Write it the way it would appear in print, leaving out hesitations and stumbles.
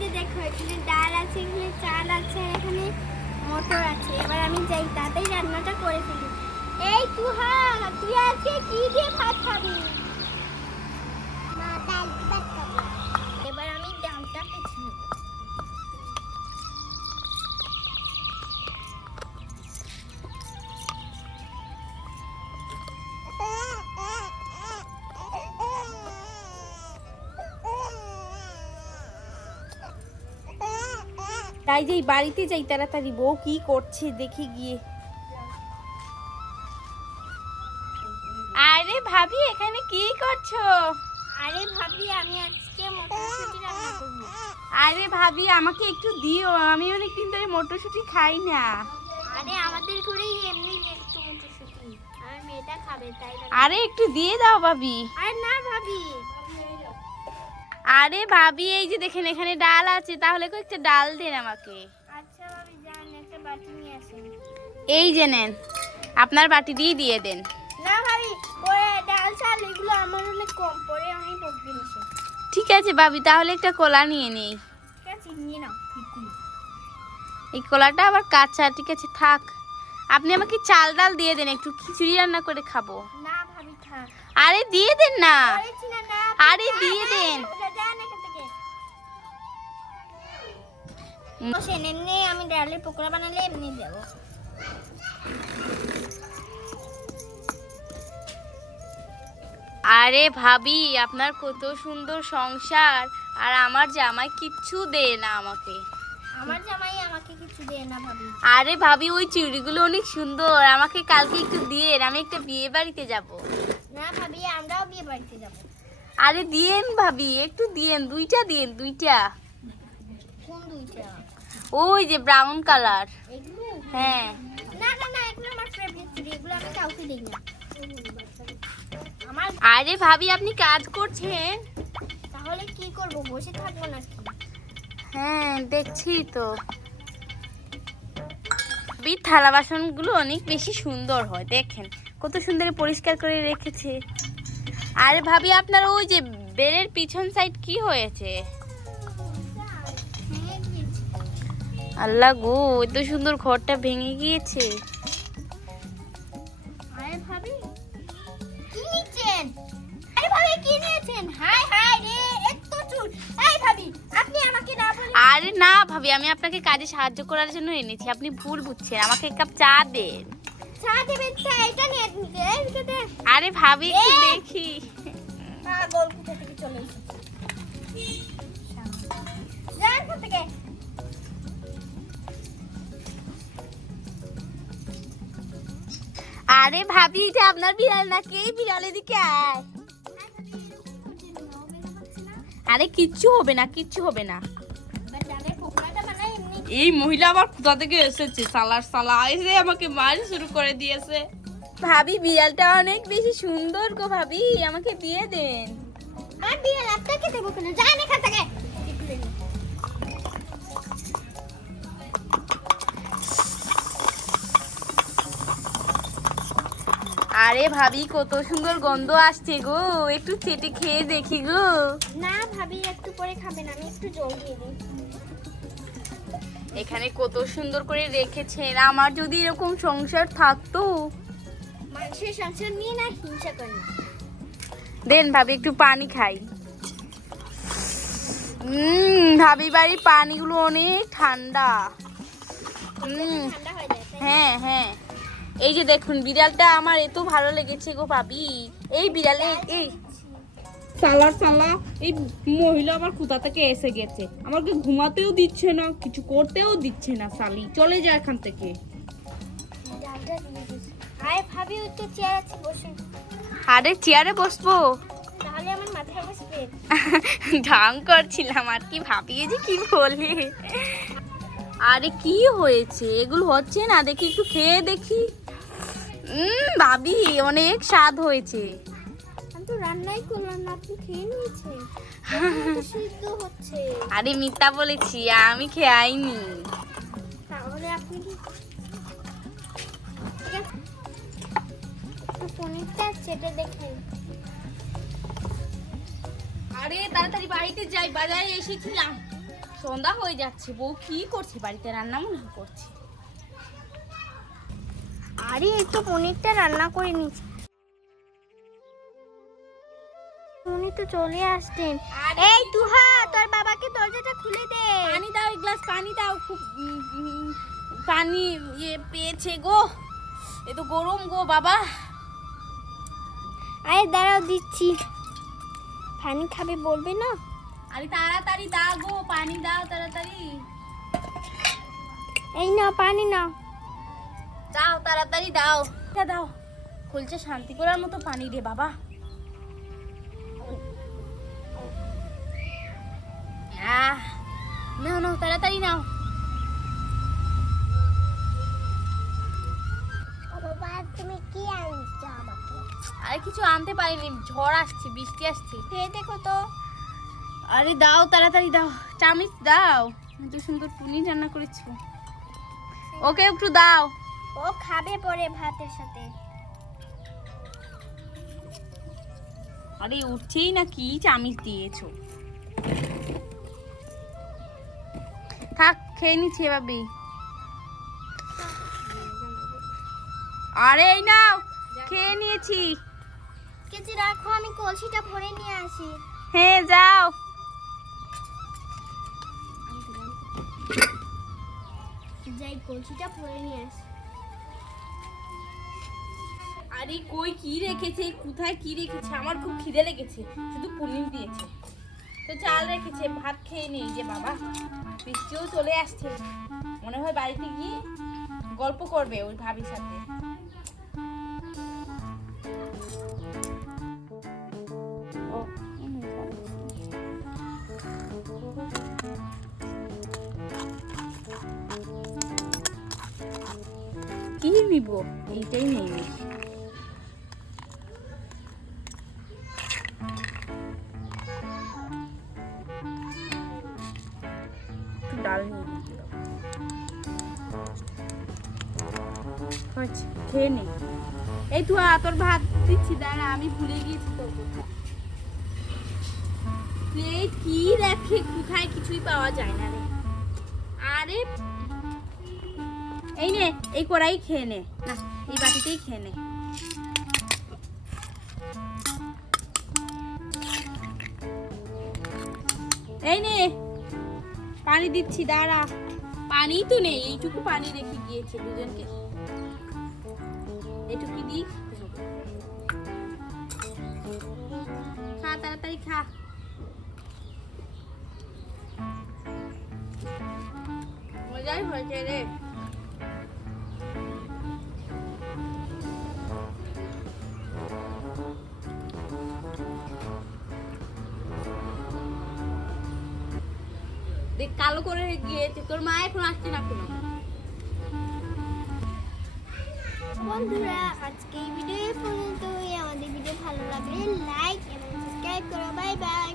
যে দেখো এখানে ডাল আছে, এখানে চাল আছে, এখানে মটর আছে। এবার আমি যাই তাড়াতাড়ি রান্নাটা করে ফেলি। এই তুহা, তুই আজকে কি দিয়ে ভাত খাবি? মা ডাল ভাত খাবো। এবার আমি ডালটা বেছে নেব। তাই যাই বাড়িতে যাই তাড়াতাড়ি, বউ কি করছে দেখি গিয়ে। আরে ভাবি এখানে কি করছো? আরে ভাবি আমি আজকে মটরশুঁটি রান্না করব। আরে ভাবি আমাকে একটু দিও, আমি অনেকদিন ধরে মটরশুঁটি খাই না। আরে আমাদের ঘরেই এমনি একটু মটরশুঁটি, আমার মেয়েটা খাবে তাই। আরে একটু দিয়ে দাও ভাবি। আরে না ভাবি। আরে ভাবি এই যে দেখেন এখানে ডাল আছে, তাহলে কয়েকটা ডাল দেন আমাকে। আচ্ছা ভাবি যান, একটা বাটি নিয়ে আসেন। এই যে নেন, আপনার বাটি দিয়ে দেন। না ভাবি, পরে ডাল চাল এগুলো আমার অনেক কম, পরে আমি বকবেন এসে। ঠিক আছে ভাবি, তাহলে একটা কলা নিয়ে নেই। ঠিক আছে নিয়ে নাও। এই কলাটা আবার কাঁচা, ঠিক আছে থাক। আপনি আমাকে চাল ডাল দিয়ে দেন, একটু খিচুড়ি রান্না করে খাবো। না ভাবি থাক। আরে দিয়ে দেন না। বলেছি না না। আরে দিয়ে দেন। যান এখান থেকে। বসেন, এমনি আমি ডালের পকোড়া বানালে এমনি দেবো। আরে ভাবি আপনার কত সুন্দর সংসার, আর আমার জামাই কিচ্ছু দেয় না আমাকে। আমার জামাই আমাকে কিছু দেয় না ভাবি। আরে ভাবি ওই চুড়িগুলো অনেক সুন্দর, আমাকে কালকে একটু দিয়েন, আমি একটা বিয়ে বাড়িতে যাব। না ভাবি, আমরাও বিয়ে বাড়িতে যাব। আরে দিয়েন ভাবি, একটু দিয়েন, দুইটা দিয়েন, দুইটা। কোন দুইটা? ওই যে ব্রাউন কালার। এগুলো? হ্যাঁ। না না না, এগুলো আমার ফেভারিট চুড়ি, এগুলো আমি কাউকে দেই না। আমার। আরে ভাবি আপনি কাজ করছেন? তাহলে কি করব, বসে থাকবো নাকি? হ্যাঁ দেখছি তো। থালা বাসনগুলো অনেক বেশি সুন্দর হয়, দেখেন কত সুন্দর পরিষ্কার করে রেখেছে। আরে ভাবি আপনার ওই যে বেড়ের পিছন সাইড কি হয়েছে? আল্লাহ গো, এত সুন্দর ঘরটা ভেঙে গিয়েছে। আরে ভাবি কি নিচ্ছেন? আরে ভাবি কি নিয়েছেন? হাই হাই রে, এত চুল। এই ভাবি আপনি আমাকে না বলে। আরে না ভাবি, আমি আপনাকে কাজে সাহায্য করার জন্য এনেছি, আপনি ভুল বুঝছেন, আমাকে এক কাপ চা দেন। চা দেবেন? চা এটা নিয়ে নিতে এইটা দে। আরে ভাবি একটু দেখি। পাগল কোথা থেকে চলে এসেছে। যান কোথা থেকে। আরে ভাবি এটা আপনার বিড়াল নাকি? এই বিড়ালের দিকে আয়। আরে কিচ্ছু হবে না, কিচ্ছু হবে না। এই মহিলা আবার কোথা থেকে এসেছে, সালার সালা এসে আমাকে মার শুরু করে দিয়েছে। ভাবি বিড়ালটা অনেক বেশি সুন্দর গো ভাবি, আমাকে দিয়ে দেন। আর বিড়াল আপনাকে দেবো কেন? যান এখান থেকে। আরে ভাবি কত সুন্দর গন্ধ আসছে গো, একটু চেটে খেয়ে দেখি গো। না ভাবি, একটু পরে খাবেন, আমি একটু জল দিয়ে দিই। এখানে কত সুন্দর করে রেখেছেন, আমার যদি এরকম সংসার থাকতো। মানুষের সংসার নিয়ে না হিংসা করেন। দেন ভাবি একটু পানি খাই। ভাবি বাড়ির পানিগুলো অনেক ঠান্ডা। ঠান্ডা হয়ে যায়। হ্যাঁ হ্যাঁ, এই যে দেখুন বিড়ালটা আমার এত ভালো লেগেছে গো ভাবি। এই বিড়ালে এই সালা সালা এই মহিলা আমার কোথা থেকে এসে গেছে, আমাকে ঘুমাতেও দিচ্ছে না, কিছু করতেও দিচ্ছে না, শালি চলে যায় এখান থেকে। আরে ভাবি ওই তো চেয়ার আছে, বসেন। আরে চেয়ারে বসবো? তাহলে আমার মাথায় বসবে। ঢং করছিলাম আর কি, ভাবিয়ে যে কি বলে। আরে কি হয়েছে, এগুলো হচ্ছে না, দেখি একটু খেয়ে দেখি। ভাবি অনেক স্বাদ হয়েছে। আমি তো রান্নাই করলাম না, আপনি খেয়ে নিয়েছেন। সিদ্ধ হচ্ছে। আরে মিথ্যা বলেছি, আমি খাইনি। তাহলে আপনি কি একটু পনিরটা চেটে দেখেন। আরে তাড়াতাড়ি বাড়িতে যাই, বাজারে এসেছিলাম। সন্ধ্যা হয়ে যাচ্ছে, বউ কি করছে বাড়িতে? রান্না মনে হয় করছে। আরে এই তো পনিরটা রান্না করে নিচ্ছি। উনি তো চলে আসতেন। এই তুহা, তোর বাবাকে দরজাটা খুলে দে। পানি দাও, এক গ্লাস পানি দাও। খুব পানি পেয়েছে গো, এ তো গরম গো বাবা। আরে দাঁড়াও, দিচ্ছি। পানি খাবে বলবে না? আরে তাড়াতাড়ি দাও গো, পানি দাও তাড়াতাড়ি। এই নাও পানি নাও। দাও তাড়াতাড়ি দাও, এটা দাও। খুলছে শান্তি করার মতো পানি রে বাবা। নাও নাও তাড়াতাড়ি নাও। বাবা তুমি কি আনছো আমাকে? আরে কিছু আনতে পারিনি, ঝড় আসছে, বৃষ্টি আসছে। খেয়ে দেখো তো। আরে দাও তাড়াতাড়ি দাও, চামিচ দাও। এত সুন্দর পনির রান্না করেছো, ওকে একটু দাও। ও খাবে পরে ভাতের সাথে। আরে উঠছেই না, কি চামিচ দিয়েছো? থাক, খেয়ে নিচ্ছি ভাবি। আরে এই নাও, খেয়ে নিয়েছি। কেজি রাখো, আমি কলসিটা ভরে নিয়ে আসি। হ্যাঁ যাও। যাই কলসিটা ভরে নিয়ে আসি। আরে কই কি রেখেছে, কোথায় কি রেখেছে? আমার খুব খিদে লেগেছে, শুধু পনির দিয়েছে। তো চাল রেখেছে, ভাত খেয়ে নেই যে বাবা। বৃষ্টিও চলে আসছে, মনে হয় বাড়িতে গিয়ে গল্প করবে ওই ভাবির সাথে। কি নিব? এইটাই নেই। ডাল নিয়ে খেয়ে নে। এই তুই তোর ভাত দিচ্ছি, দাঁড়া, আমি ভুলে গিয়েছি তোর কথা। প্লেট কি রাখে, কোথায় কিছুই পাওয়া যায় না রে। আরে এই নে, এই কড়াই খেয়ে নে, না এই বাটিতেই খেয়ে নে। এই নে পানি দিচ্ছি, দাঁড়া। পানি তো নেই, এইটুকু পানি রেখে গিয়েছে দুজনকে। এইটুকু দিই, খা তাড়াতাড়ি খা। মজাই হয়েছে রে। দেখ কালো করে গিয়েছে, তোর মা এখন আসছে না কোনো। বন্ধুরা আজকে এই ভিডিও পর্যন্তই। আমাদের ভিডিও ভালো লাগলে লাইক এবং সাবস্ক্রাইব করো। Bye bye.